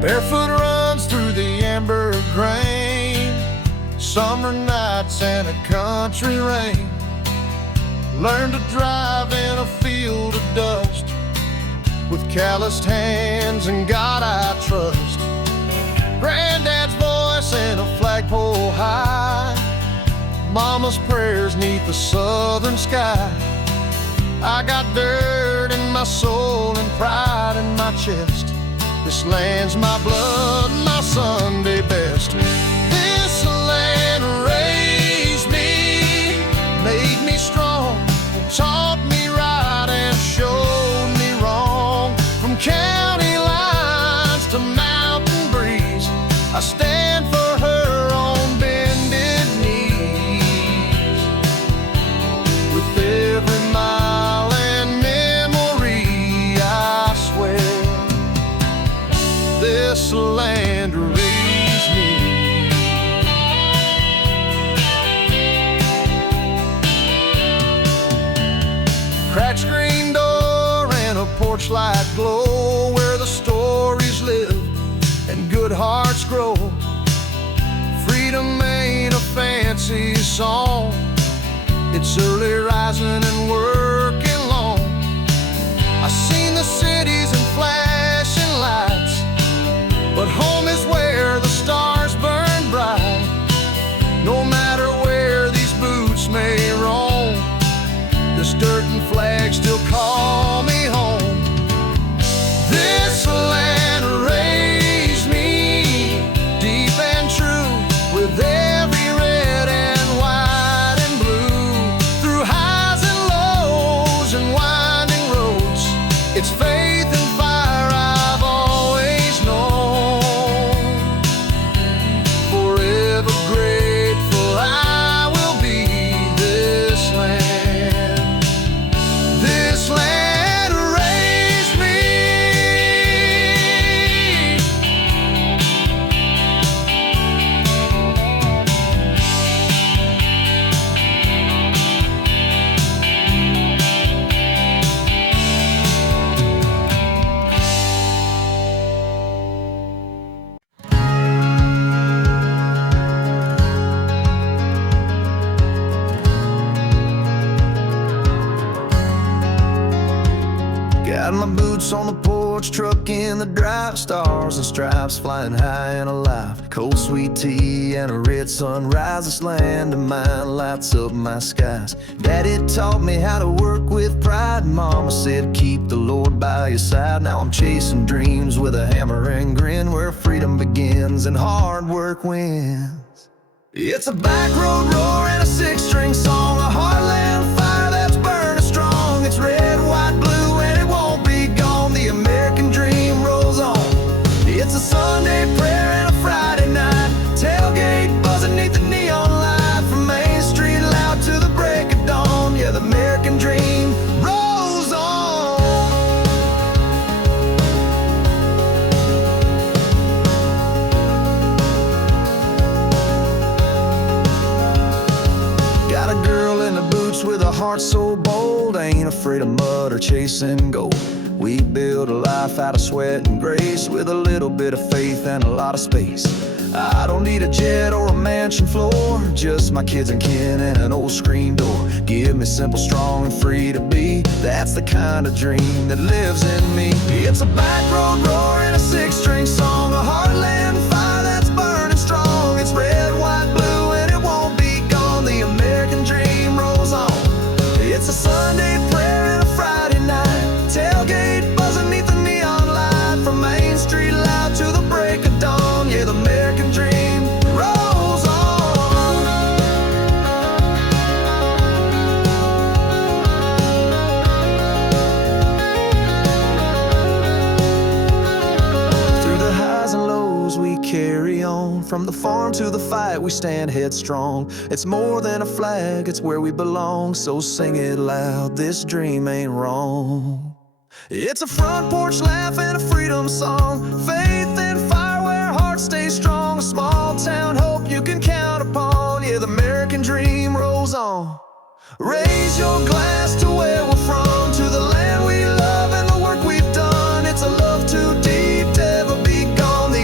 Barefoot runs through the amber grain, summer nights and a country rain. Learned to drive in a field of dust, with calloused hands and God I trust. Granddad's voice in a flagpole high, Mama's prayers neath the southern sky. I got dirt in my soul and pride in my chest. This land's my blood, my Sunday best. This land raised me, made me strong, taught me right and showed me wrong. From county lines to mountain breeze, I stand for her on bended knees. With every mile and memory, I swear, this land raised me. Cracked screen door and a porch light glow, where the stories live and good hearts grow. Freedom ain't a fancy song, it's early rising and working long. I've seen the cities and flashing lights, but home is where the stars burn bright. No matter where these boots may roam, this dirt and flag still call me home. This land raised me, deep and true, with every red and white and blue. Through highs and lows and winding roads, it's faith and fire I've always known. Forever grateful I will be. This land, this land raised me. Got my boots on the porch, truck in the drive, stars and stripes flying high and alive. Cold sweet tea and a red sunrise, this land of mine lights up my skies. Daddy taught me how to work with pride, Mama said keep the Lord by your side. Now I'm chasing dreams with a hammer and grin, where freedom begins and hard work wins. It's a back road roar and a six-string song, a heartland fire that's burning strong. It's red, white, blue, and it won't be gone. The American dream rolls on. It's a Sunday prayer and a Friday night, tailgate buzzing neath the neon light. From Main Street loud to the break of dawn, yeah, the American dream rolls on. Got a girl in the boots with a heart so bold, ain't afraid of mud or chasing gold. We build a life out of sweat and grace, with a little bit of faith and a lot of space. I don't need a jet or a mansion floor, just my kids and kin and an old screen door. Give me simple, strong, and free to be. That's the kind of dream that lives in me. It's a back road roar and a six-string song, a heartland fire that's burning strong. It's red, white, blue, and it won't be gone. The American dream rolls on. It's a Sunday prayer and a Friday night, tailgate buzzing neath the neon light. From Main Street loud to the break of dawn, yeah, the American dream rolls on. Through the highs and lows we carry on, from the farm to the fight we stand headstrong. It's more than a flag, it's where we belong, so sing it loud, this dream ain't wrong. It's a front porch laugh and a freedom song, faith and fire where hearts stay strong. A small town hope you can count upon, yeah, the American dream rolls on. Raise your glass to where we're from, to the land we love and the work we've done. It's a love too deep to ever be gone.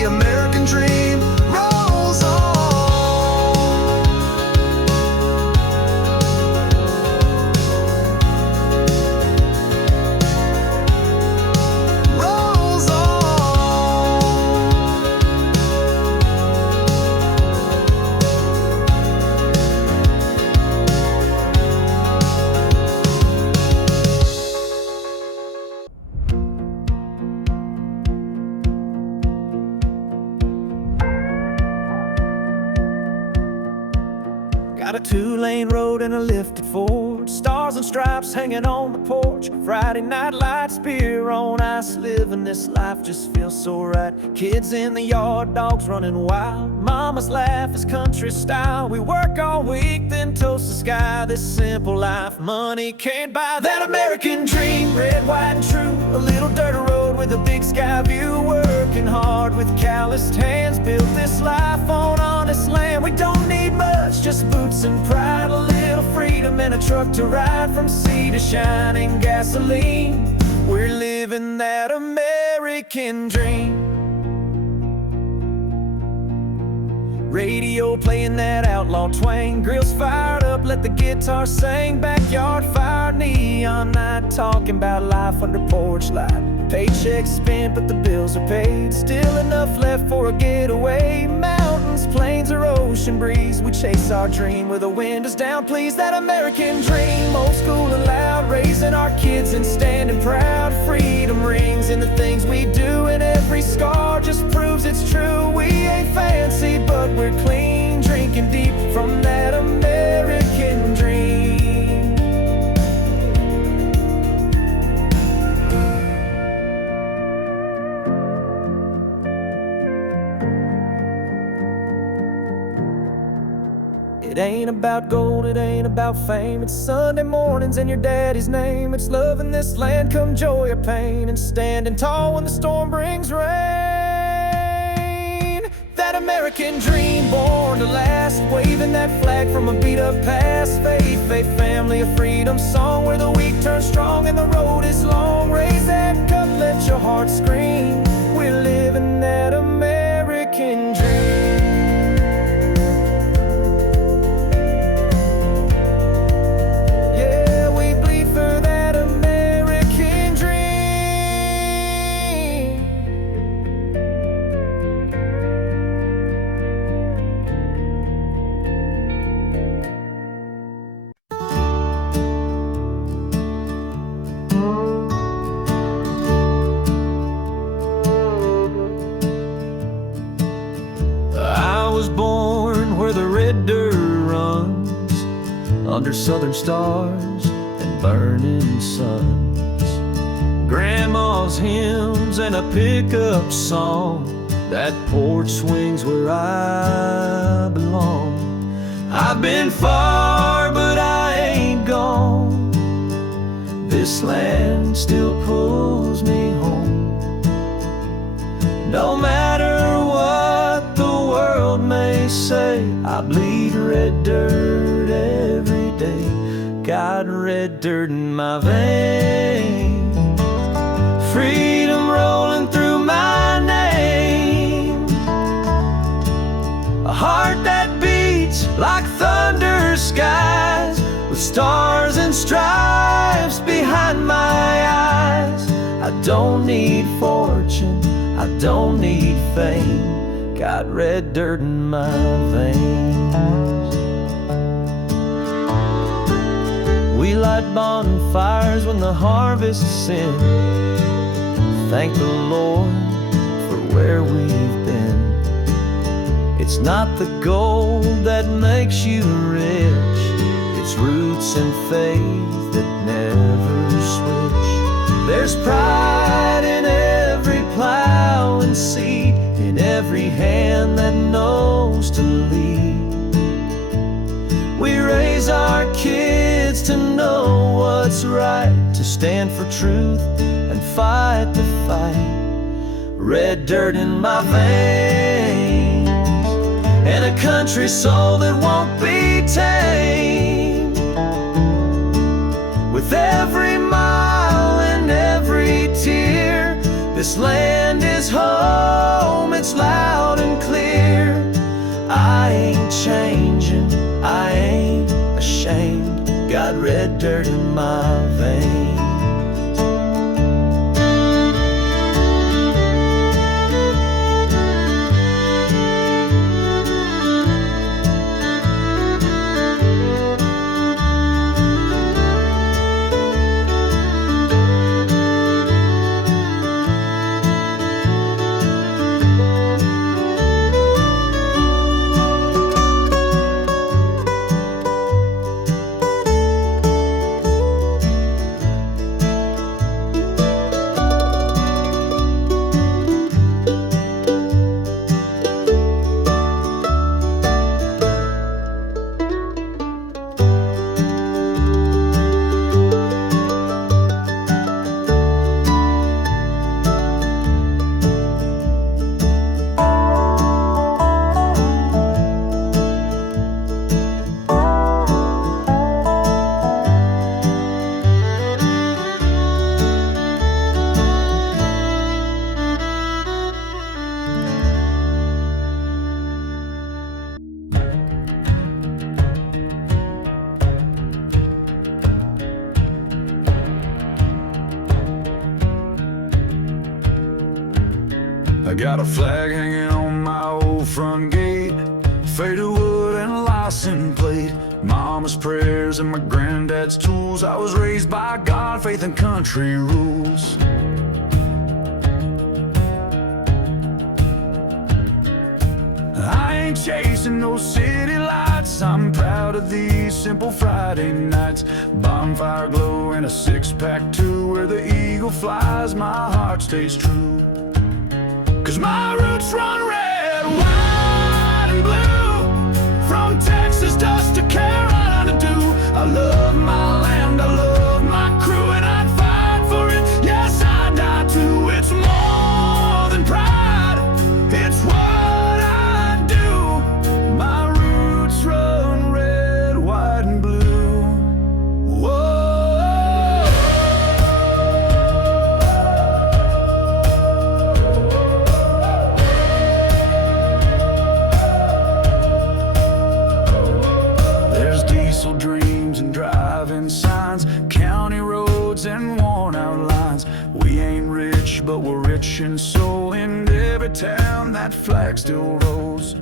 in a lifted Ford, stars and stripes hanging on the porch. Friday night lights, beer on ice, living this life just feels so right. Kids in the yard, dogs running wild, mama's laugh is country style. We work all week, then toast the sky. This simple life, money can't buy. That American dream, red, white, and true. A little dirt road with a big sky view. Working hard with calloused hands, built this life on honest land. We don't need much, just boots and pride, a little freedom and a truck to ride from sea to shining gasoline. We're living that American dream. Radio playing that outlaw twang, grills fired up, let the guitar sing. Backyard fire, neon night, talking about life under porch light. Paychecks spent, but the bills are paid. Still enough left for a getaway. Mountains, plains, or ocean breeze, we chase our dream where the wind is down. Please, that American dream, old school and loud, raising our kids and standing proud. Freedom rings in the things we do, and every scar just proves it's true. We ain't fancy, but we're clean, drinking deep from that American dream. It ain't about gold, it ain't about fame. It's Sunday mornings and your daddy's name. It's loving this land come joy or pain, and standing tall when the storm brings rain. That American dream, born to last, waving that flag from a beat up past. Faith, faith, family, a freedom song where the weak turn strong and the road is long. Raise that cup, let your heart scream. We're living that American dream. Under southern stars and burning suns, grandma's hymns and a pickup song. That porch swings where I belong. I've been far, but I ain't gone. This land still pulls me home. No matter what the world may say, I bleed red dirt every day. Got red dirt in my veins, freedom rolling through my name. A heart that beats like thunder skies, with stars and stripes behind my eyes. I don't need fortune, I don't need fame. Got red dirt in my veins. We light bonfires when the harvest's in. Thank the Lord for where we've been. It's not the gold that makes you rich, it's roots and faith that never switch. There's pride in every plow and seed, in every hand that knows to lead. We raise our kids to know what's right, to stand for truth and fight the fight. Red dirt in my veins, and a country soul that won't be tamed. With every mile and every tear, this land is home, it's loud and clear. I ain't changing, I ain't ashamed. Got red dirt in my veins. I got a flag hanging on my old front gate, faded wood and a license plate, mama's prayers and my granddad's tools. I was raised by God, faith and country rules. I ain't chasing no city lights, I'm proud of these simple Friday nights. Bonfire glow and a six-pack too, where the eagle flies, my heart stays true. 'Cause my roots run red, white and blue, from Texas dust to Carolina dew. I love my land, I love my crew, and I'd fight for it, yes I'd die too. It's more than pride, it's what I do. My roots run red, white and blue. Whoa. There's diesel dreams and driving signs, county roads and worn out lines. We ain't rich, but we're rich in soul. In every town that flag still rolls.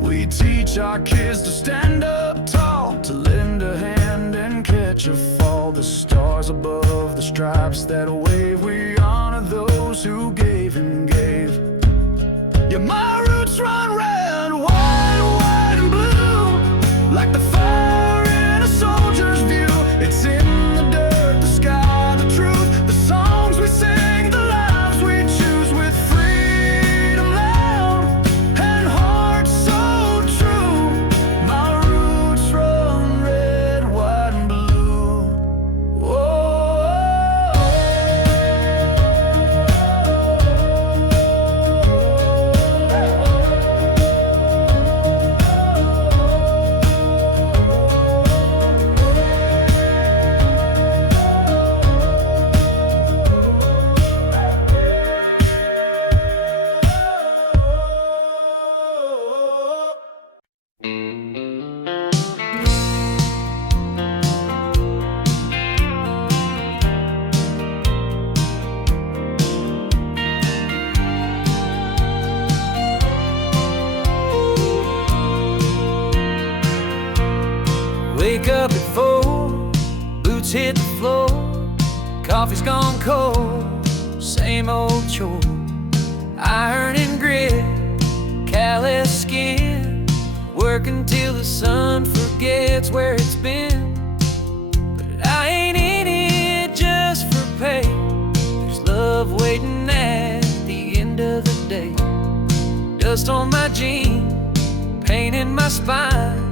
We teach our kids to stand up tall, to lend a hand and catch a fall. The stars above, the stripes that wave, we honor those who gave and gave. Yeah, my roots run red, white and blue, like the fire in a soldier's view. It's in the dirt, the sky, the truth, the songs we sing, the lives we choose, with freedom loud and hearts so true. My roots run red, white and blue. Wake up at 4, boots hit the floor, coffee's gone cold, same old chore. Iron and grit, callous skin, working till the sun forgets where it's been. But I ain't in it just for pay, there's love waiting at the end of the day. Dust on my jeans, pain in my spine,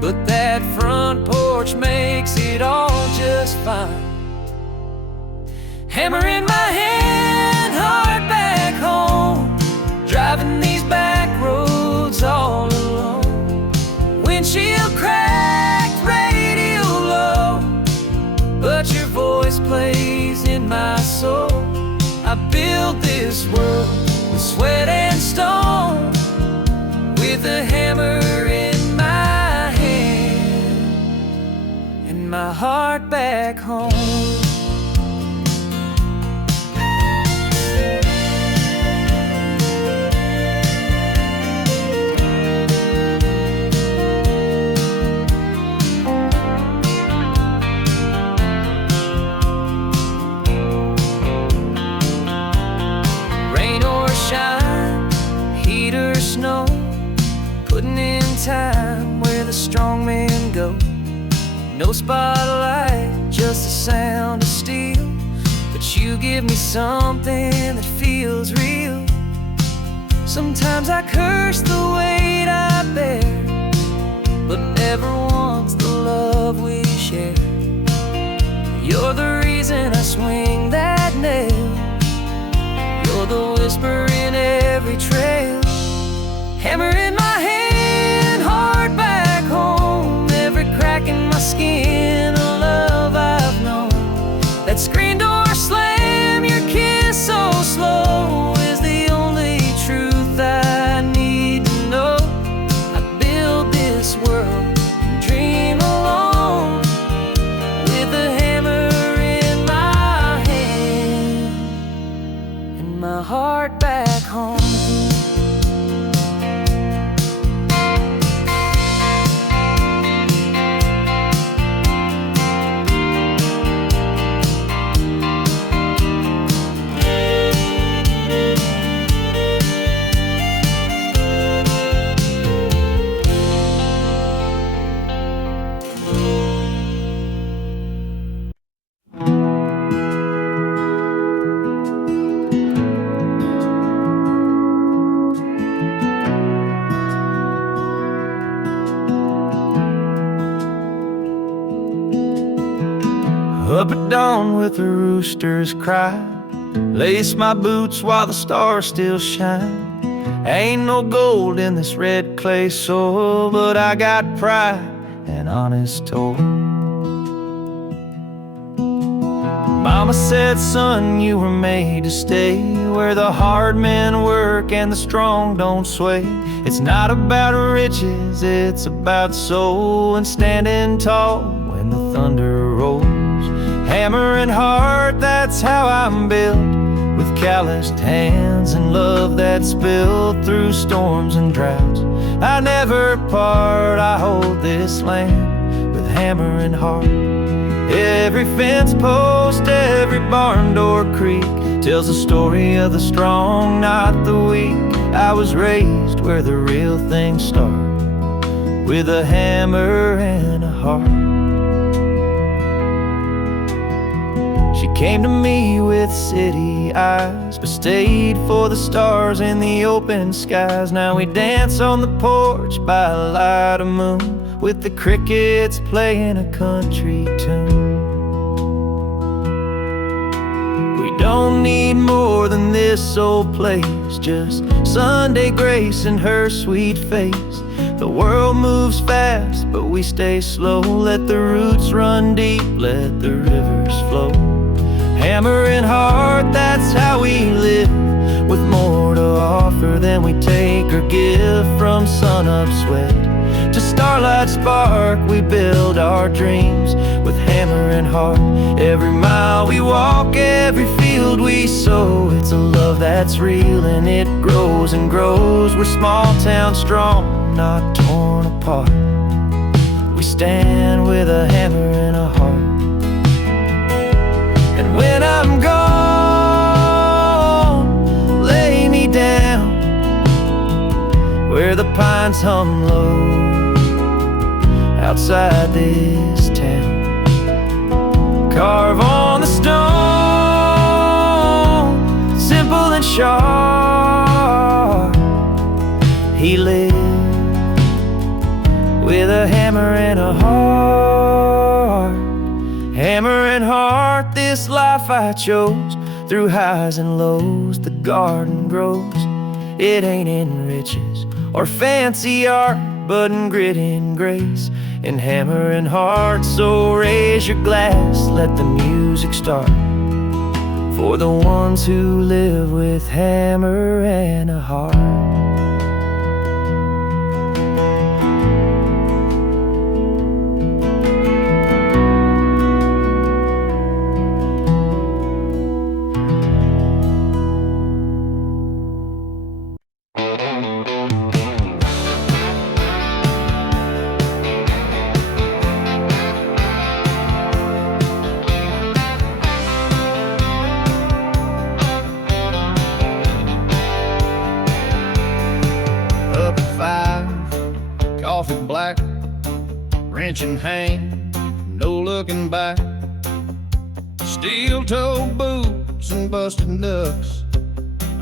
but that front porch makes it all just fine. Hammer in my hand, heart back home, driving these back roads all alone. Windshield cracked, radio low, but your voice plays in my soul. I built this world with sweat and stone, with a hammer in my hand and my heart back home. Rain or shine, heat or snow, putting in time where the strong men go. No spotlight, just the sound of steel, but you give me something that feels real. Sometimes I curse the weight I bear, but never once the love we share. You're the reason I swing that nail, you're the whisper in every trail. Hammer in my hand, heart back home, every crack in my skin, a love I've known. That screen door slam, your kiss so slow, is the only truth I need to know. I build this world and dream alone, with a hammer in Up at dawn with the rooster's cry, lace my boots while the stars still shine. Ain't no gold in this red clay soil, but I got pride and honest toil. Mama said, son, you were made to stay where the hard men work and the strong don't sway. It's not about riches, it's about soul and standing tall when the thunder rolls. Hammer and heart, that's how I'm built, with calloused hands and love that's spilled through storms and droughts. I never part, I hold this land with hammer and heart. Every fence post, every barn door creak tells the story of the strong, not the weak. I was raised where the real things start, with a hammer and a heart. She came to me with city eyes, but stayed for the stars in the open skies. Now we dance on the porch by a light of moon, with the crickets playing a country tune. We don't need more than this old place, just Sunday grace and her sweet face. The world moves fast, but we stay slow. Let the roots run deep, let the rivers flow. Hammer and heart, that's how we live, with more to offer than we take or give. From sun-up sweat to starlight spark, we build our dreams with hammer and heart. Every mile we walk, every field we sow, it's a love that's real and it grows and grows. We're small town strong, not torn apart. We stand with a hammer and a heart. And when I'm gone, lay me down where the pines hum low outside this town. Carve on the stone, simple and sharp, he lived with a hammer and a heart. Hammer and heart, this life I chose. Through highs and lows, the garden grows. It ain't in riches or fancy art, but in grit and grace, in hammer and heart. So raise your glass, let the music start, for the ones who live with hammer and a heart. Coffee black, wrenching hand, no looking back. Steel-toed boots and busted nuts,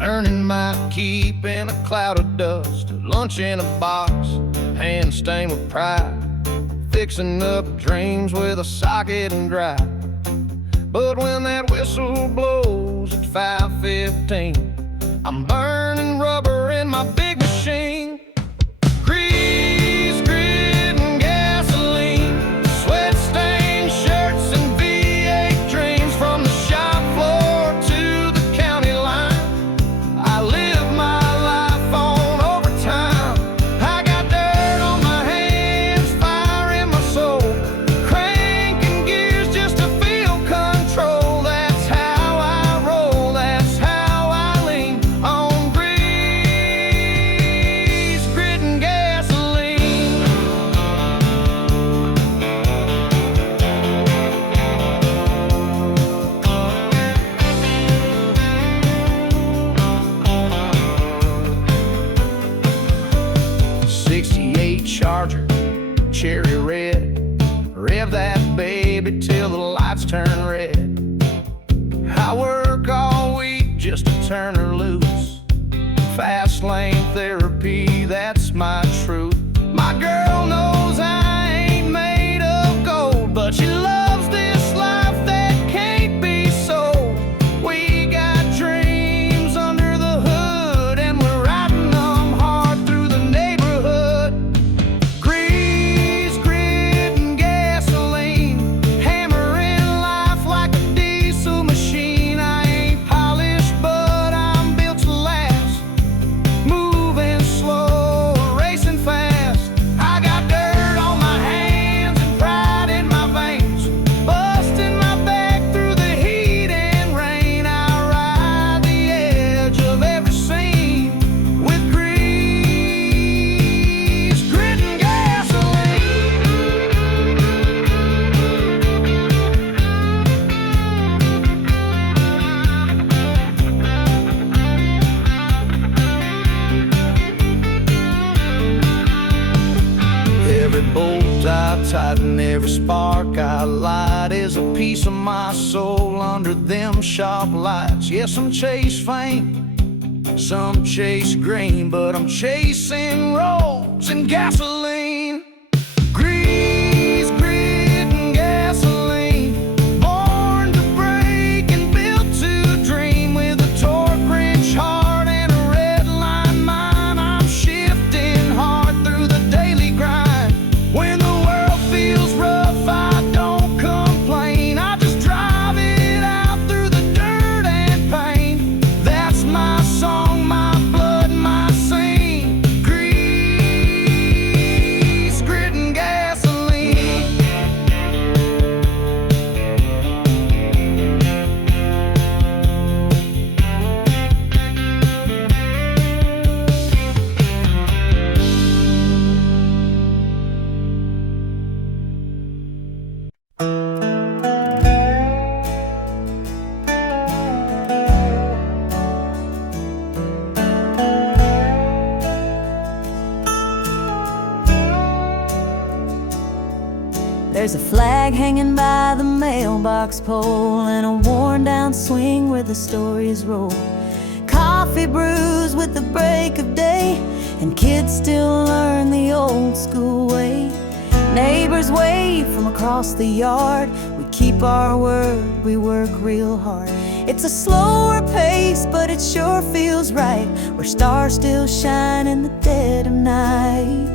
earning my keep in a cloud of dust. Lunch in a box, hand stained with pride, fixing up dreams with a socket and drive. But when that whistle blows at 5:15, I'm burning rubber in my big machine. Charger, cherry red, rev that baby till the lights turn red. I work all week just to turn her loose. Fast lane therapy, that's my truth. My girl knows I ain't made of gold, but she loves this life that every bolt I tighten, every spark I light is a piece of my soul under them sharp lights. Yes, I'm chase fame, some chase green, but I'm chasing roads and gasoline. Grease, grit, and gasoline, born to break and built to dream. With a torque-wrench heart and a red line mind, I'm shifting hard through the daily grind. When the world feels rough, I don't complain. I just drive it out through the dirt and pain. That's my song, my blood, my scene. Grease, grit, and gasoline. There's a flag hanging by the mailbox pole and a worn down swing where the stories roll. Coffee brews with the break of day, and kids still learn the old school way. Neighbors wave from across the yard. We keep our word, we work real hard. It's a slower pace, but it sure feels right, where stars still shine in the dead of night.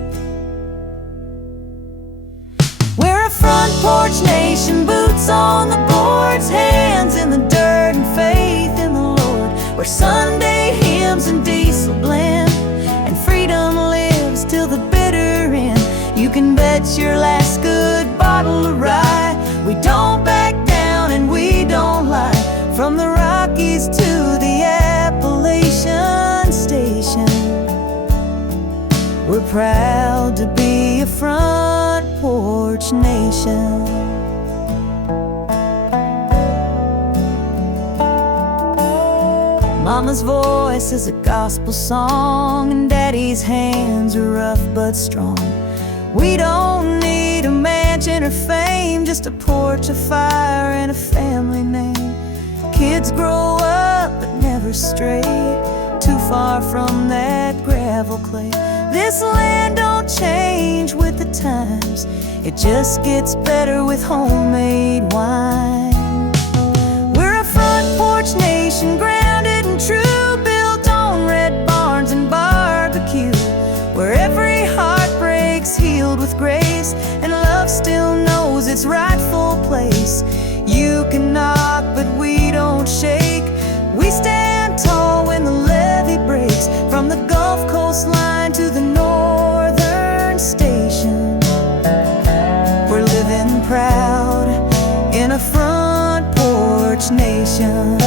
We're a front porch nation, boots on the boards, hands in the dirt and faith in the Lord. Where Sunday hymns and diesel blend, and freedom lives till the bitter end. You can bet your last good bottle of rye, we don't back down and we don't lie. From the Rockies to the Appalachian station, we're proud to be a front porch nation. Mama's voice is a gospel song, and Daddy's hands are rough but strong. We don't need a mansion or fame, just a porch, a fire, and a family name. Kids grow up but never stray too far from that gravel clay. This land don't change with the times, it just gets better with homemade wine. We're a front porch nation, grounded and true, built on red barns and barbecue, where every heart breaks healed with grace, and love still knows its rightful place. You can knock, but we don't shake. We stand tall when the levee breaks, from the Gulf Coast line to the northern station. We're living proud in a front porch nation.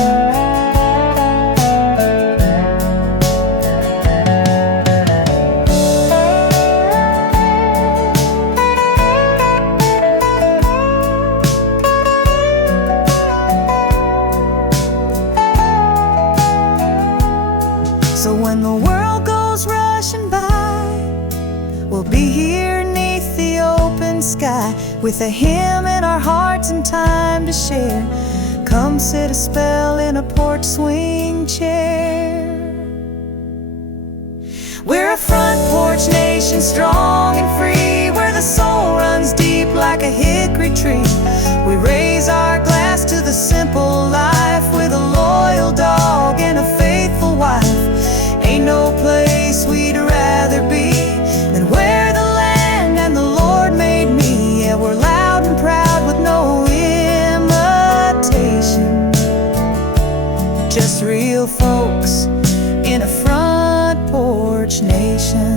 So when the world goes rushing by, we'll be here neath the open sky, with a hymn in our hearts and time to share. Come sit a spell in a porch swing chair. We're a front porch nation, strong and free, where the soul runs deep like a hickory tree. We raise our glass to the simple life, with a loyal dog and a faithful wife. Ain't no place we'd rather be than where the land and the Lord made me. Yeah, we're loud and proud with no imitation, just real folks in a front porch nation.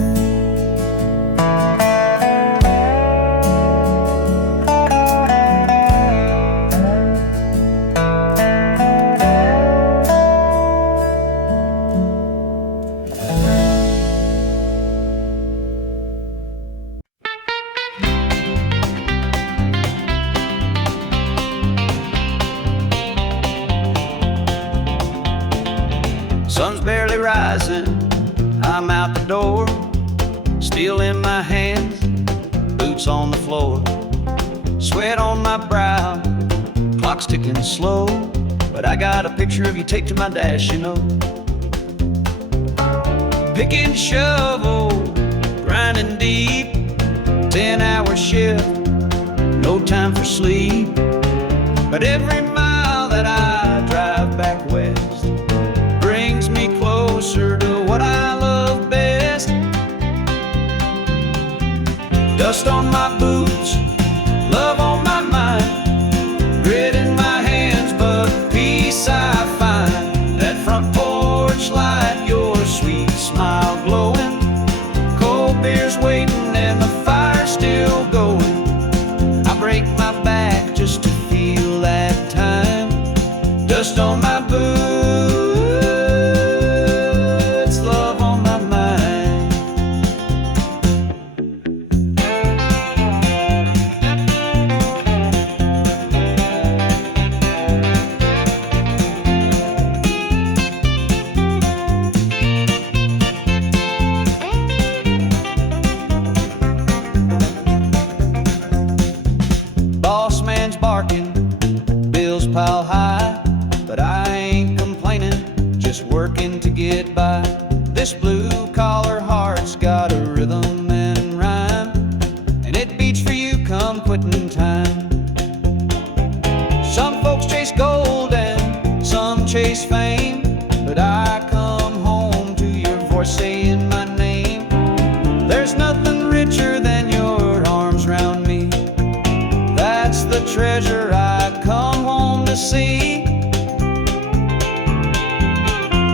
Sun's barely rising, I'm out the door, steel in my hands, boots notes on the floor, sweat on my brow, clock's ticking slow. But I got a picture of you taped to my dash, you know. Pick and shovel, grinding deep, 10-hour shift, no time for sleep. But every mile that I drive back west brings me closer to what I love best. Dust on my boots, love on my mind, grit in my hands, but peace I find. That front porch light, your sweet smile glowing, cold beers waiting and the fire still going. I break my back just to feel that time. Dust on my boots, love on my mind. Boss man's barking, bills pile high, but I ain't complaining, just working to get by. This blue-collar heart's got a rhythm and rhyme, and it beats for you come quitting time. Some folks chase gold and some chase fame, but I come home to your voice saying my name. There's nothing richer than your arms round me. That's the treasure I come home to see.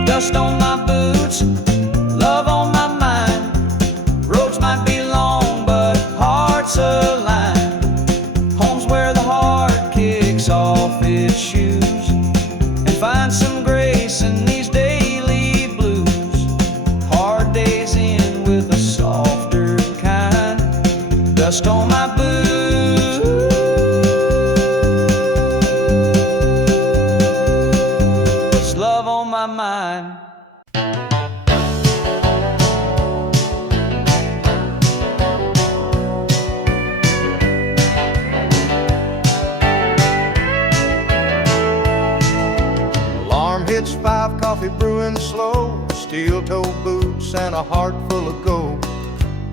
Dust on my boots, love on my mind. Roads might be long, but hearts align. Home's where the heart kicks off its shoes and finds some grace in these daily blues. Hard days end with a softer kind. Dust on my boots, love on my mind. Alarm hits 5, coffee brewing slow, steel-toed boots and a heart full of gold.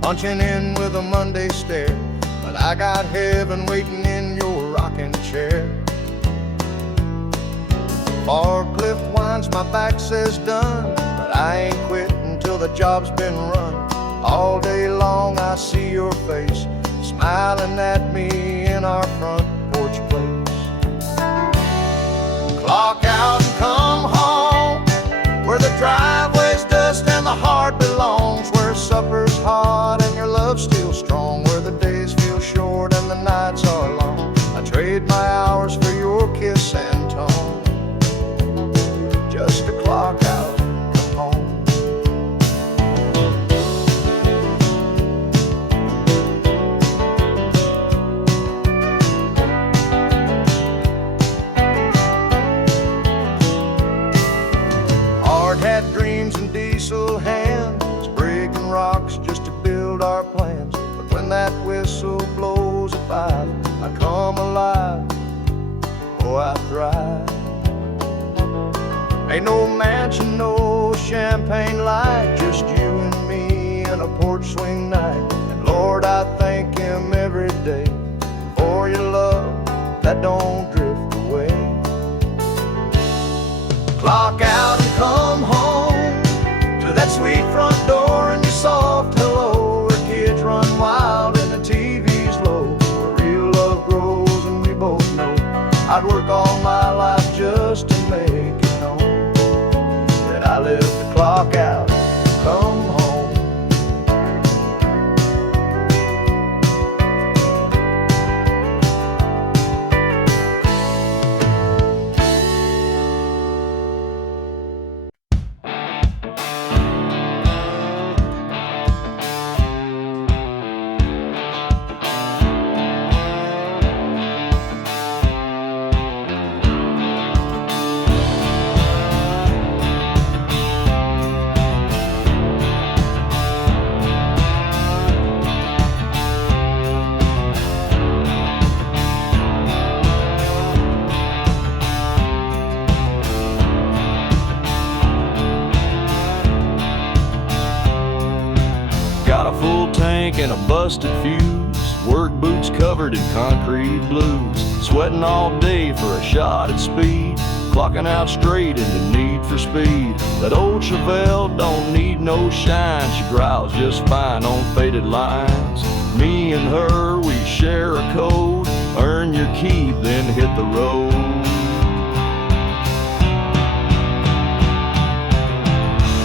Punching in with a Monday stare, but I got heaven waiting in your rocking chair. Forklift winds, my back says done, but I ain't quitting till the job's been run. All day long I see your face, smiling at me in our front porch place. Clock out and come home, where the driveway's dust and the heart belongs, where supper's hot and your love's still strong, where the days feel short and the nights are long. I trade my hours for your kiss and tone, just to clock out and come home. Hard hat dreams and diesel hands, breaking rocks just to build our plans. But when that whistle blows at 5, I come alive, oh I thrive. Ain't no mansion, no champagne light, just you and me in a porch swing night. And Lord, I thank Him every day for your love that don't drift away. Clock out and come home to that sweet front door and your soft hello, where kids run wild and the TV's low, where real love grows and we both know I'd work all my life just to make it known that I live the clock out, come home. tank and a busted fuse, work boots covered in concrete blues, sweating all day for a shot at speed, clocking out straight in the need for speed. That old Chevelle don't need no shine, she growls just fine on faded lines. Me and her, we share a code, earn your keep, then hit the road.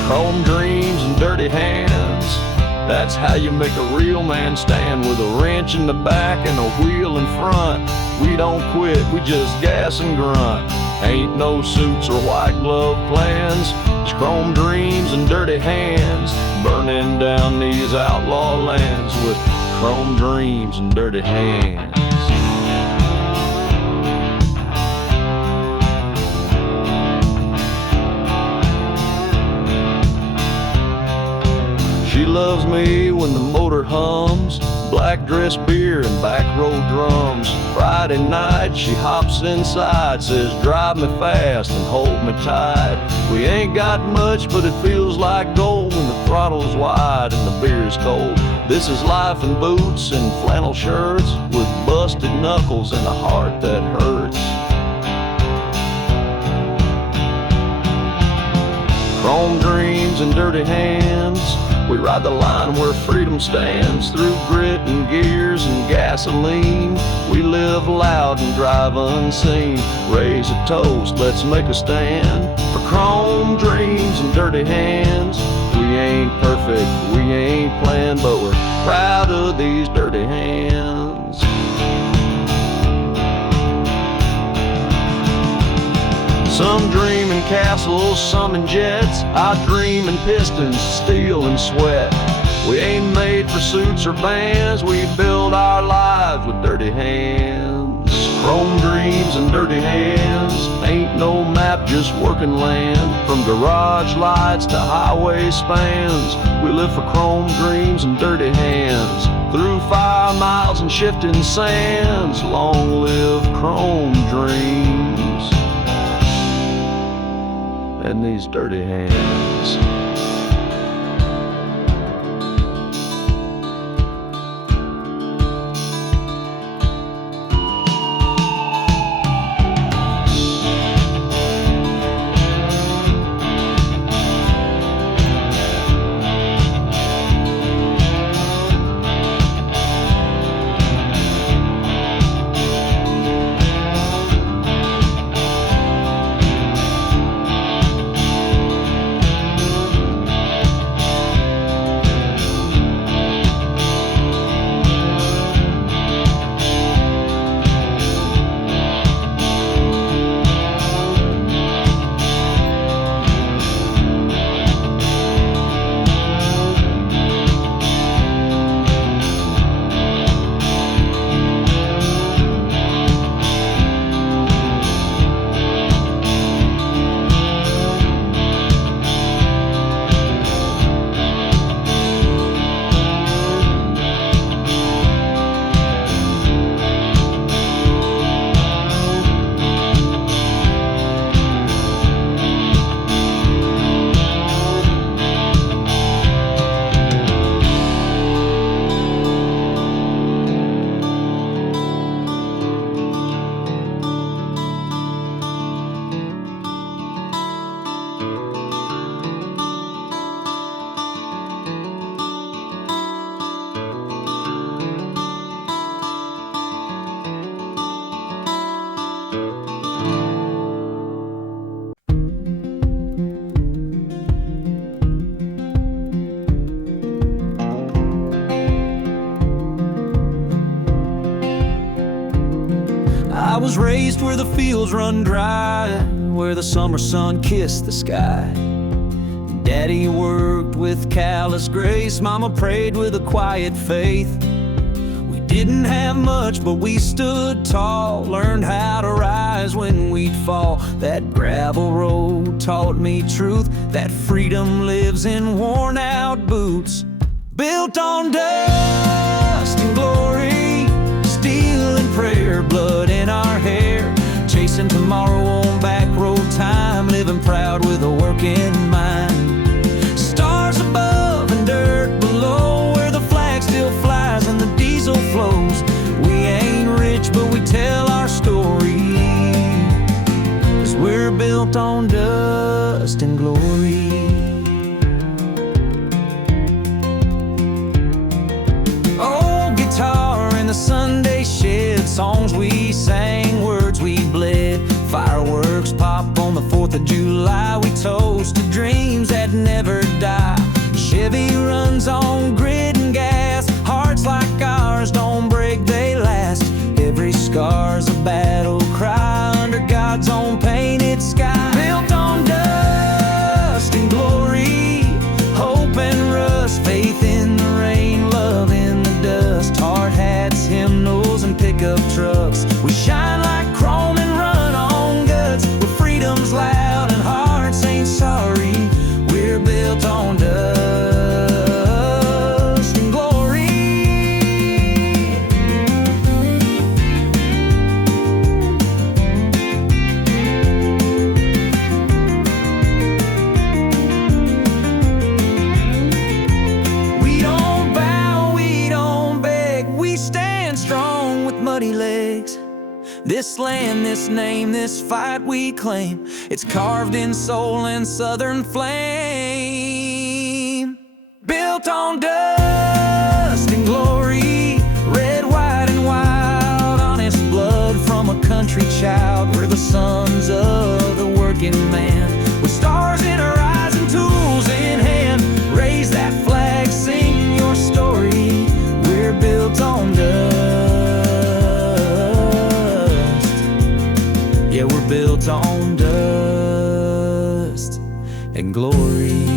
Chrome dreams and dirty hands, that's how you make a real man stand. With a wrench in the back and a wheel in front, we don't quit, we just gas and grunt. Ain't no suits or white glove plans, it's chrome dreams and dirty hands, burning down these outlaw lands with chrome dreams and dirty hands. She loves me when the motor hums, black dress beer and back row drums. Friday night she hops inside, says drive me fast and hold me tight. We ain't got much but it feels like gold when the throttle's wide and the beer's cold. This is life in boots and flannel shirts, with busted knuckles and a heart that hurts. Chrome dreams and dirty hands, we ride the line where freedom stands. Through grit and gears and gasoline, we live loud and drive unseen. Raise a toast, let's make a stand for chrome dreams and dirty hands. We ain't perfect, we ain't planned, but we're proud of these dirty hands. Some dream in castles, some in jets. I dream in pistons, steel and sweat. We ain't made for suits or bands, we build our lives with dirty hands. Chrome dreams and dirty hands, ain't no map, just working land. From garage lights to highway spans, we live for chrome dreams and dirty hands. Through 5 miles and shifting sands, long live chrome dreams and these dirty hands. I was raised where the fields run dry, where the summer sun kissed the sky. Daddy worked with callous grace, Mama prayed with a quiet faith. We didn't have much, but we stood tall, learned how to rise when we'd fall. That gravel road taught me truth, that freedom lives in worn out boots. Built on dust and glory, steel and prayer, blood in our hair, chasing tomorrow on back road time, living proud with a working mind. Stars above and dirt below, where the flag still Songs we sang, words we bled. Fireworks pop on the 4th of July. We toast to dreams that never die. Chevy runs on grit and gas. Hearts like ours don't break, they last. Every scar's a battle cry under God's own painted sky. Built on dust and glory, hope and rust, faith in the rain, love in the dust. Hard hats, hymnals, and pickup trucks. We shine like chrome and run on guts. With freedom's loud and hearts ain't sorry. We're built on dust and glory. We don't bow, we don't beg. We stand strong with muddy legs. This land, this name, this fight we claim. It's carved in soul and southern flame. Built on dust and glory, red, white, and wild. Honest blood from a country child. We're the sons of the working man, with stars in our eyes and tools in hand. Raise that flag, sing your story. We're built on dust. Yeah, we're built on dust and glory.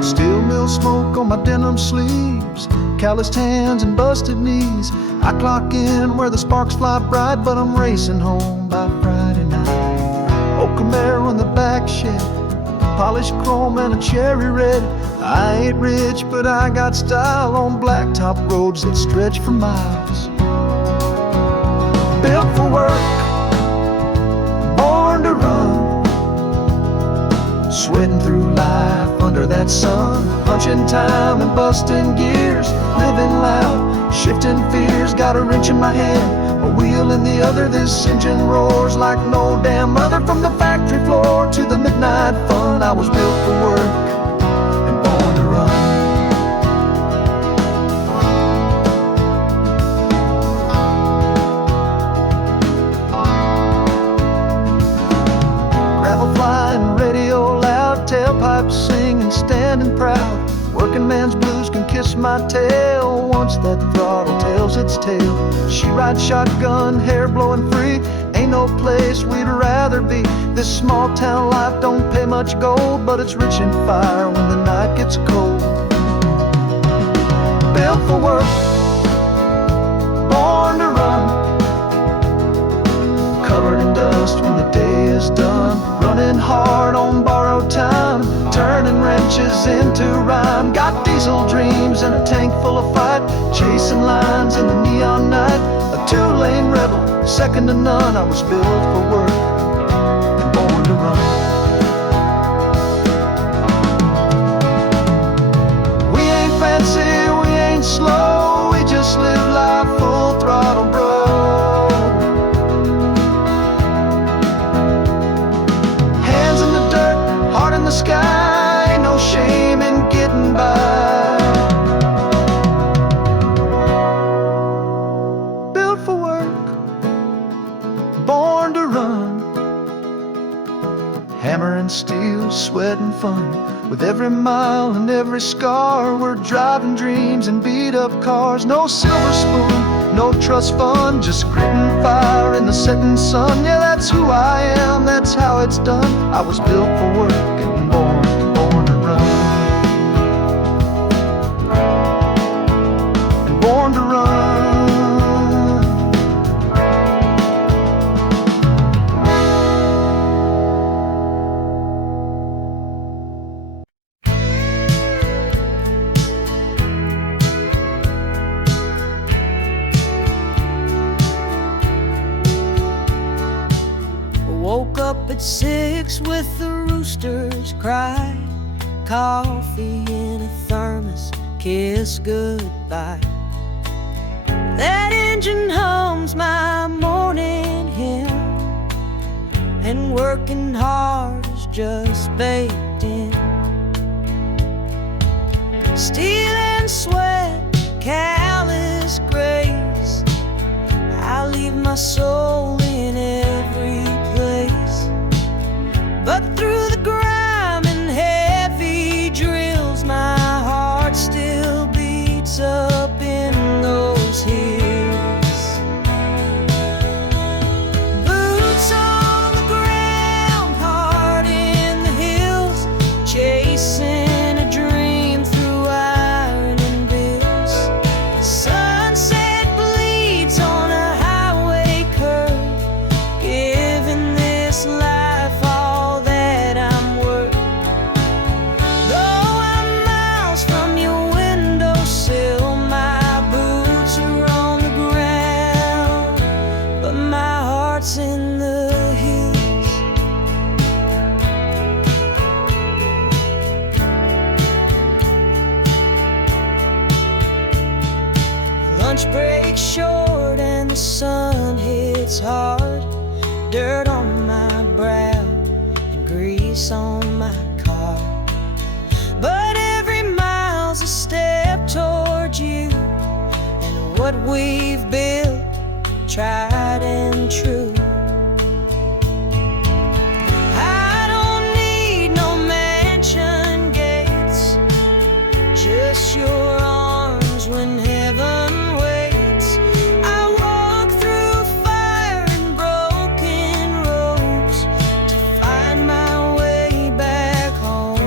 Steel mill smoke on my denim sleeves, calloused hands and busted knees. I clock in where the sparks fly bright, but I'm racing home by Friday night. Old Camaro in the back shed, polished chrome and a cherry red. I ain't rich, but I got style on blacktop roads that stretch for miles. Built for work, born to run, sweating through life under that sun, punching time and busting gears, living loud, shifting fears. Got a wrench in my hand, a wheel in the other. This engine roars like no damn other. From the factory floor to the midnight fun, I was built for work and born to run. Gravel flying, radio loud, tailpipes singing, standing proud. Working man's blues can kiss my tail once that throttle tells its tale. She rides shotgun, hair blowing free. Ain't no place we'd rather be. This small town life don't pay much gold, but it's rich in fire when the night gets cold. Built for work, born to run, covered in dust when the day is done. Running hard on borrowed time, turning wrenches into rhyme. Got diesel dreams and a tank full of fight, chasing lines in the neon night. A two-lane rebel, second to none. I was built for work and born to run. We ain't fancy, we ain't slow, we just live life full throttle, bro. Hands in the dirt, heart in the sky, ain't no shame in getting by. Built for work, born to run, hammer and steel, sweat and fun. With every mile and every scar, we're driving dreams in beat up cars. No silver spoon, no trust fund, just grit and fire in the setting sun. Yeah, that's who I am, that's how it's done. I was built for work and born to run. And born to run. Woke up at 6 with the rooster's cry. coffee in a thermos, kiss goodbye. That engine hums my morning hymn, and working hard is just baked in. Steel and sweat, callous grace, I leave my soul in every place. But through the grime and heavy drills, my heart still beats up in those hills. Boots on the ground, heart in the hills, chasing a dream through iron and bills. Sunset bleeds on a highway curve, giving this life all that I'm worth. Though I'm miles from your windowsill, my boots are on the ground, but my heart's in the hills. Lunch break short and the sun hits hard, dirt on my brow and grease on my car. But every mile's a step towards you and what we've built, tried and true. I don't need no mansion gates, just your arms when heaven waits. I walk through fire and broken roads to find my way back home.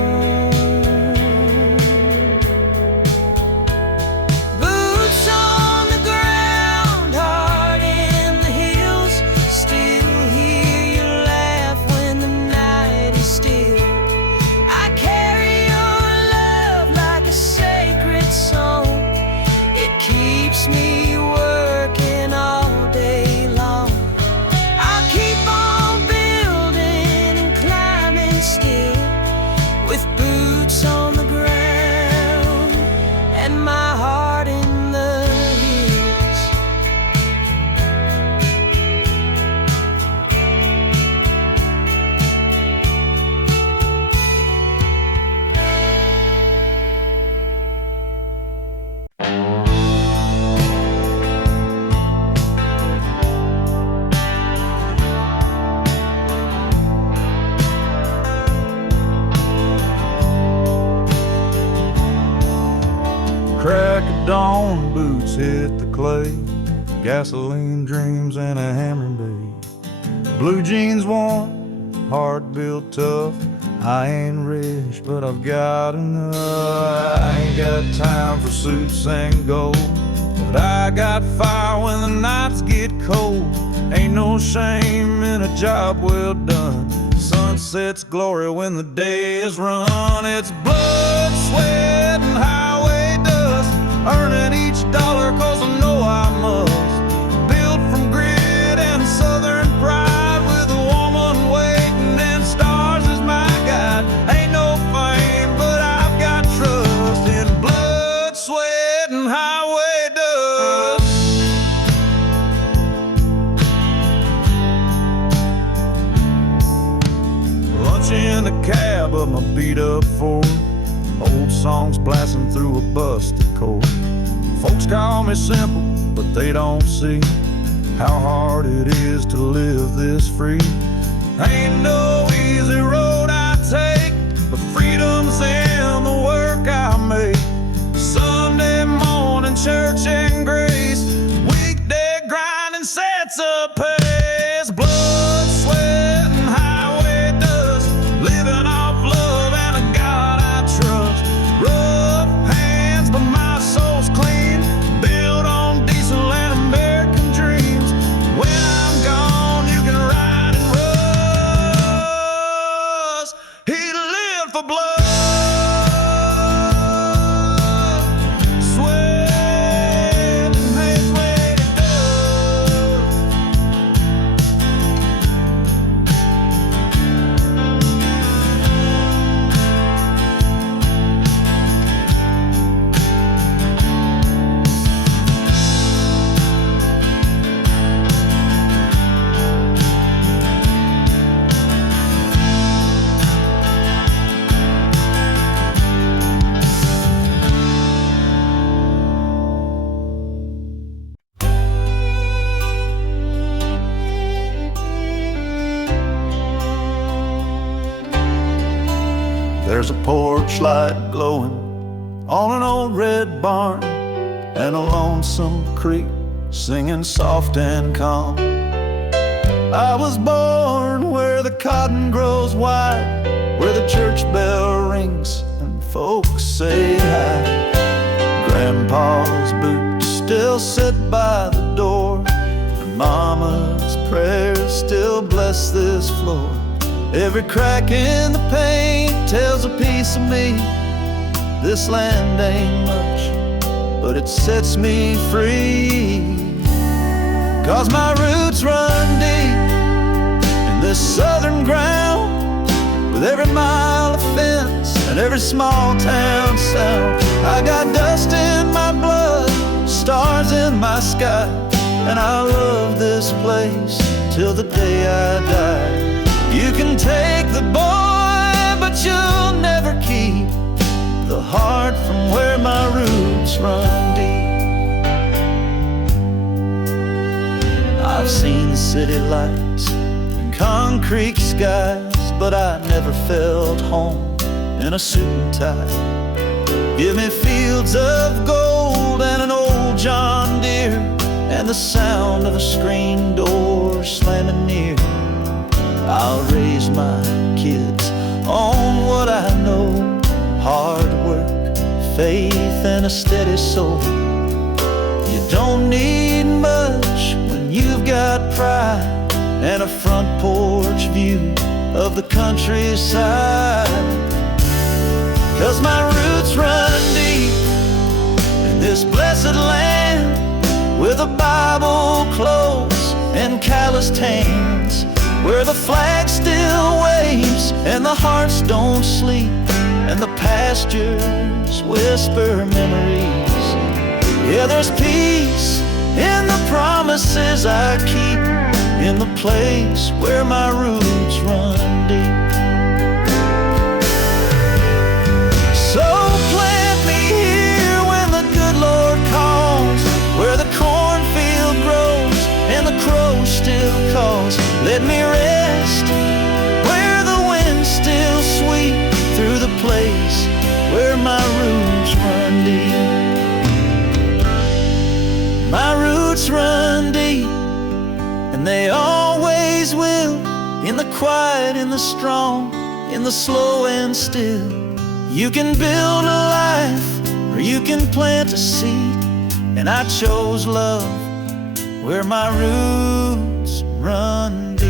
Boots on the ground, heart in the hills, still hear you laugh when the night is still. I carry your love like a sacred song, it keeps me working all day long. I'll keep on building and climbing still, with boots on the ground and my heart in the hills. Crack of dawn, boots hit the clay, gasoline dreams and a hammer day. Blue jeans warm, heart built tough. I ain't rich, but I've got enough. I ain't got time for suits and gold, but I got fire when the nights get cold. Ain't no shame in a job well done. Sunset's glory when the day is run. It's blood, sweat, and highway dust, earning each dollar 'cause I know I must. Built from grit and southern pride, with a woman waiting and stars as my guide. Ain't no fame, but I've got trust in blood, sweat, and highway dust. Lunch in the cab of my beat up Ford, old songs blasting through a busted chord. Folks call me simple, but they don't see how hard it is to live this free. Ain't no easy road I take, but freedom's in the work I make. Sunday morning church and grace, weekday grinding sets a pace. Blood, sweat, and highway dust, living off love and a God I trust. Rough hands, but my soul's clean, built on diesel and American dreams. When I'm gone, you can ride and rust. He lived for blood. There's a porch light glowing on an old red barn, and a lonesome creek singing soft and calm. I was born where the cotton grows wide, where the church bell rings and folks say hi. Grandpa's boots still sit by the door, and Mama's prayers still bless this floor. Every crack in the paint tells a piece of me. This land ain't much, but it sets me free. 'Cause my roots run deep in this southern ground, with every mile of fence and every small town sound. I got dust in my blood, stars in my sky, and I love this place till the day I die. You can take the boy, but you'll never keep the heart from where my roots run deep. I've seen the city lights and concrete skies, but I never felt home in a suit and tie. Give me fields of gold and an old John Deere, and the sound of a screen door slamming near. I'll raise my kids on what I know: hard work, faith, and a steady soul. You don't need much when you've got pride and a front porch view of the countryside. 'Cause my roots run deep in this blessed land, with a Bible close and calloused hands, where the flag still waves and the hearts don't sleep, and the pastures whisper memories. Yeah, there's peace in the promises I keep, in the place where my roots run deep. So plant me here when the good Lord calls, where the cornfield grows and the crows still calls. Let me rest where the winds still sweep through the place where my roots run deep. My roots run deep, and they always will, in the quiet, in the strong, in the slow and still. You can build a life, or you can plant a seed, and I chose love where my roots run deep.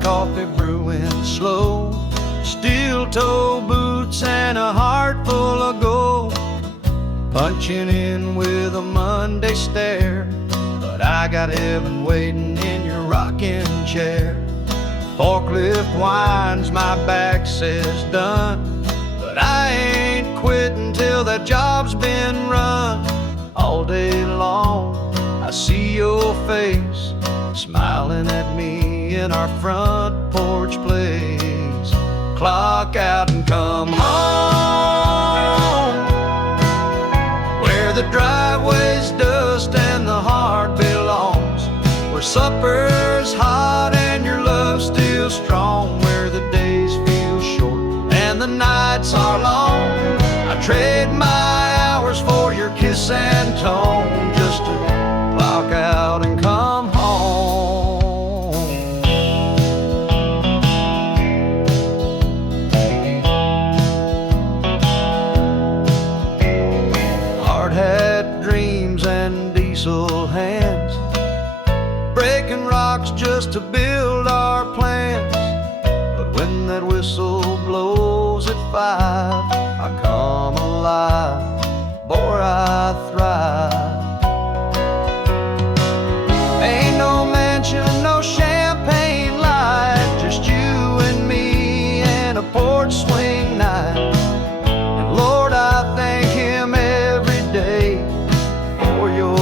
Coffee brewing slow, steel-toe boots and a heart full of gold, punching in with a Monday stare. But I got heaven waiting in your rocking chair. Forklift whines, my back says done, but I ain't quitting till that job's been run. All day long I see your face smiling at me in our front porch place. Clock out and come home, where the driveway's dust and the heart belongs, where supper's hot and your love's still strong, where the days feel short and the nights are long. I trade my hours for your kiss and tone, just to clock out and come home. Hands breaking rocks just to build our plans, but when that whistle blows at 5, I come alive, boy, I thrive. Ain't no mansion, no champagne light, just you and me and a porch swing night. And Lord, I thank him every day for your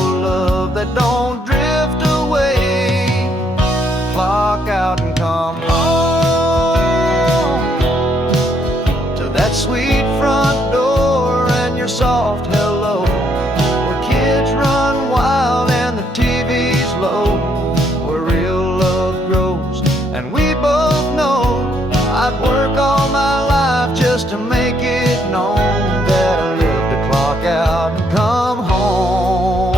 out and come home.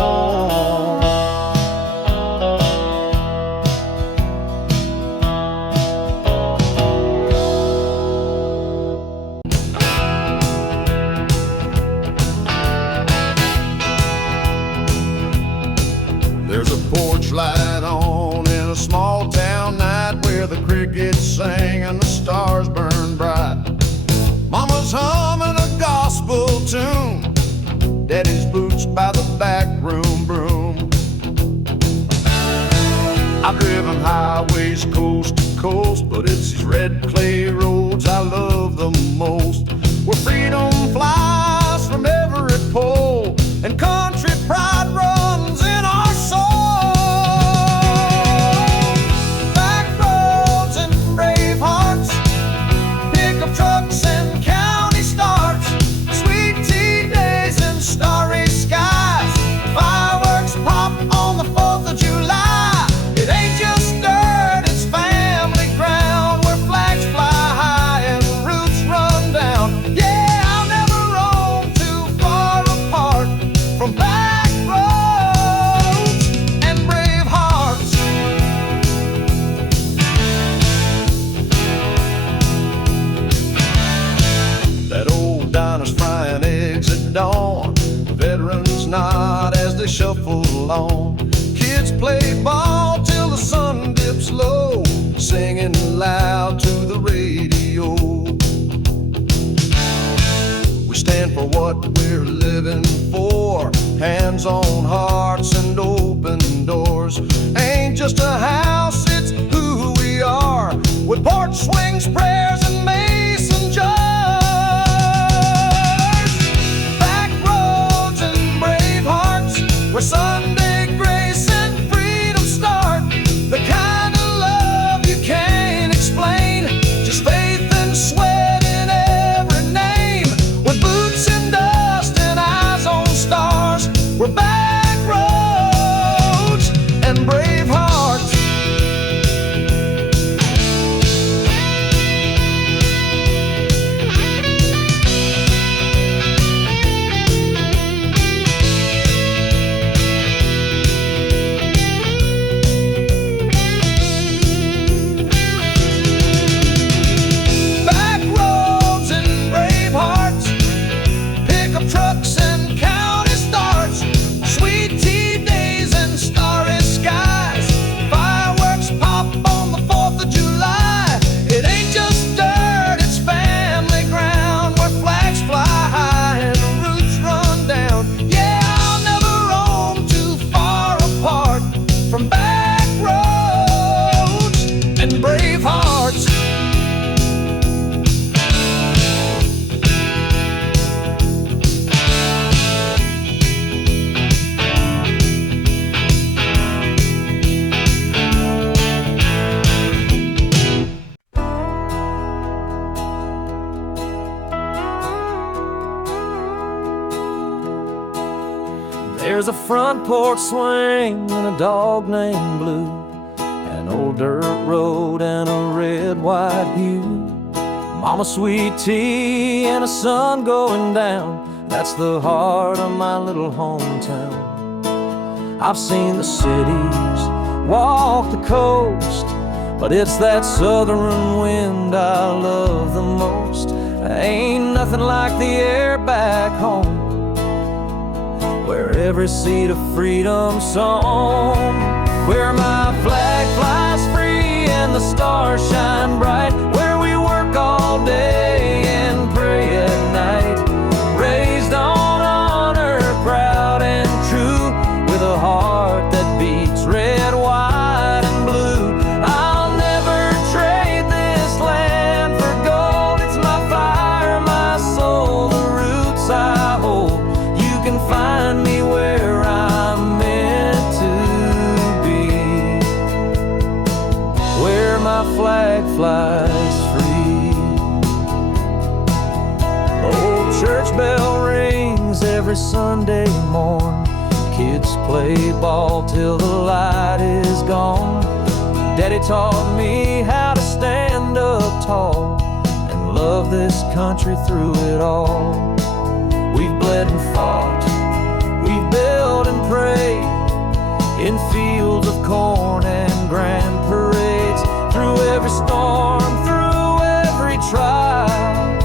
There's a porch light on in a small town night where the crickets sing and the stars burn bright. Mama's humming a gospel tune, Daddy's boots by the back room broom. I've driven highways coast to coast, but it's these red clay roads I love the most, where freedom flies from every pole and country pride runs in our soul. Back roads and brave hearts, pickup trucks and county starts, sweet tea days and starry skies, fireworks pop on the 4th of July. It ain't just dirt, it's family ground, where flags fly high and roots run down. Yeah, I'll never roam too far apart from back roads and brave hearts. That old diner's frying eggs at dawn, veterans nod as they shuffle along. Kids play ball till the sun dips low, singing loud to the radio. We stand for what we're living for, hands on hearts and open doors. Ain't just a house, it's who we are, with porch swings, prayers, and mason jars. Back roads and brave hearts, where Sunday grace and freedom start. The kind of love you can't explain, just faith and sweat in every name. With boots and dust and eyes on stars, we're back roads and brave hearts. Back roads and brave hearts, pickup trucks and county starts, sweet tea days and starry skies, fireworks pop on the 4th of July. It ain't just dirt, it's family ground, where flags fly high and roots run down. Yeah, I'll never roam too far apart from back roads and brave hearts. There's a front porch swing and a dog named Blue, an old dirt road and a red, white hue. Mama sweet tea and a sun going down, that's the heart of my little hometown. I've seen the cities, walked the coast, but it's that southern wind I love the most. Ain't nothing like the air back home, where every seed of freedom song, where my flag flies free and the stars shine bright, where we work all day and pray at night, raised on honor, proud and true, with a heart that beats red, white, and blue. I'll never trade this land for gold, it's my fire, my soul, the roots I hold. You can find me where I'm meant to be, where my flag flies free. The old church bell rings every Sunday morn, kids play ball till the light is gone. Daddy taught me how to stand up tall and love this country through it all. We've bled and fought, in fields of corn and grand parades. Through every storm, through every trial,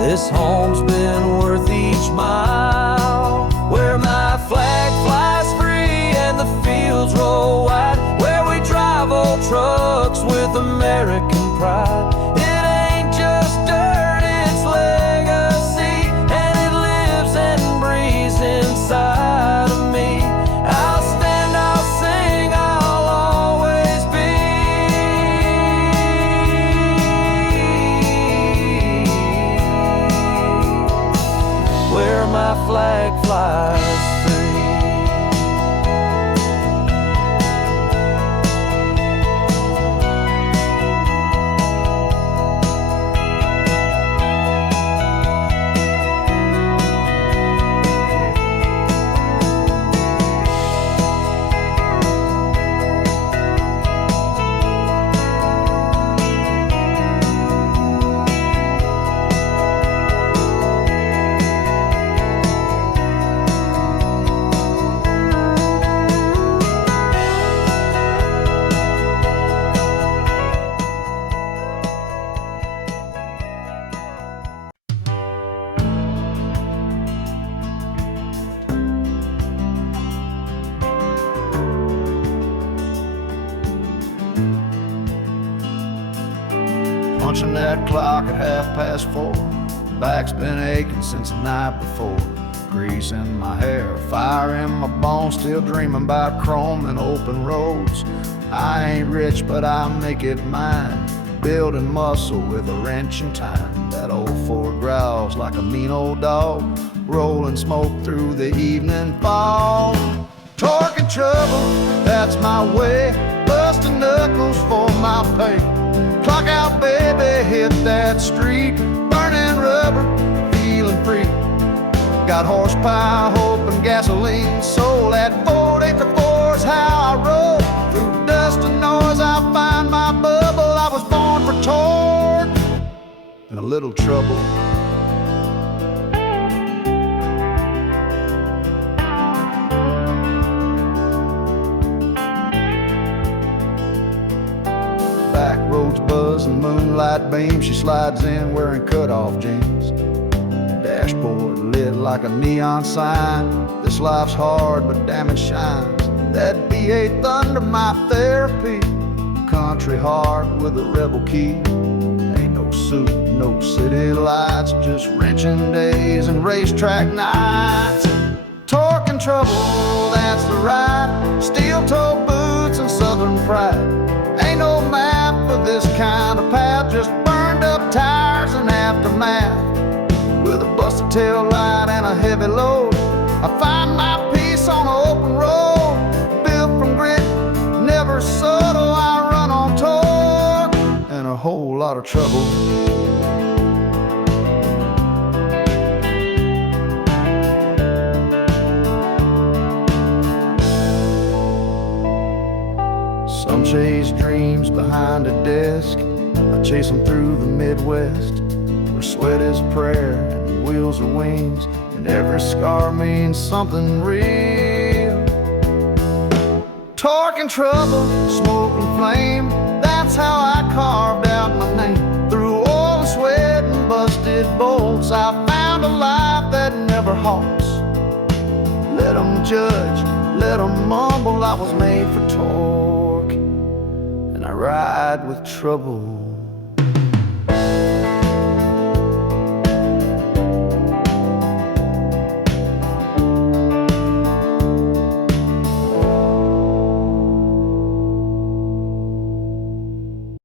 this home's been worth each mile. Where my flag flies free and the fields roll wide, where we drive old trucks with American pride. It ain't just dirt, it's legacy, and it lives and breathes inside of me. I'll stand, I'll sing, I'll always be where my flag flies free. Punching that clock at 4:30. Back's been aching since the night before. Grease in my hair, fire in my bones, still dreaming about chrome and open roads. I ain't rich, but I make it mine, building muscle with a wrench in time. That old Ford growls like a mean old dog, rolling smoke through the evening fog. Torque and trouble, that's my way, busting knuckles for my pay. Clock out, baby, hit that street, burning rubber, feeling free. Got horsepower, hope, and gasoline, soul at 484's how I roll. Through dust and noise, I find my bubble. I was born for torque and a little trouble. Back roads buzz and moonlight beams. She slides in wearing cut-off jeans. Dashboard lit like a neon sign. This life's hard, but damn it shines. That V8 thunder, my therapy. Country heart with a rebel key. Ain't no suit, no city lights, just wrenching days and racetrack nights. Torque and trouble, that's the ride. Steel-toe boots and southern pride. Ain't no map for this kind of path, just burned up tires and aftermath. With a busted tail light and a heavy load, I find my peace on an open road. Built from grit, never subtle, I run on torque and a whole lot of trouble. Some chase dreams behind a desk, I chase them through the Midwest, where sweat is prayer and wheels are wings, and every scar means something real. Torque and trouble, smoke and flame, that's how I carved out my name. Through oil and sweat and busted bolts, I found a life that never halts. Let them judge, let them mumble, I was made for torque, and I ride with trouble.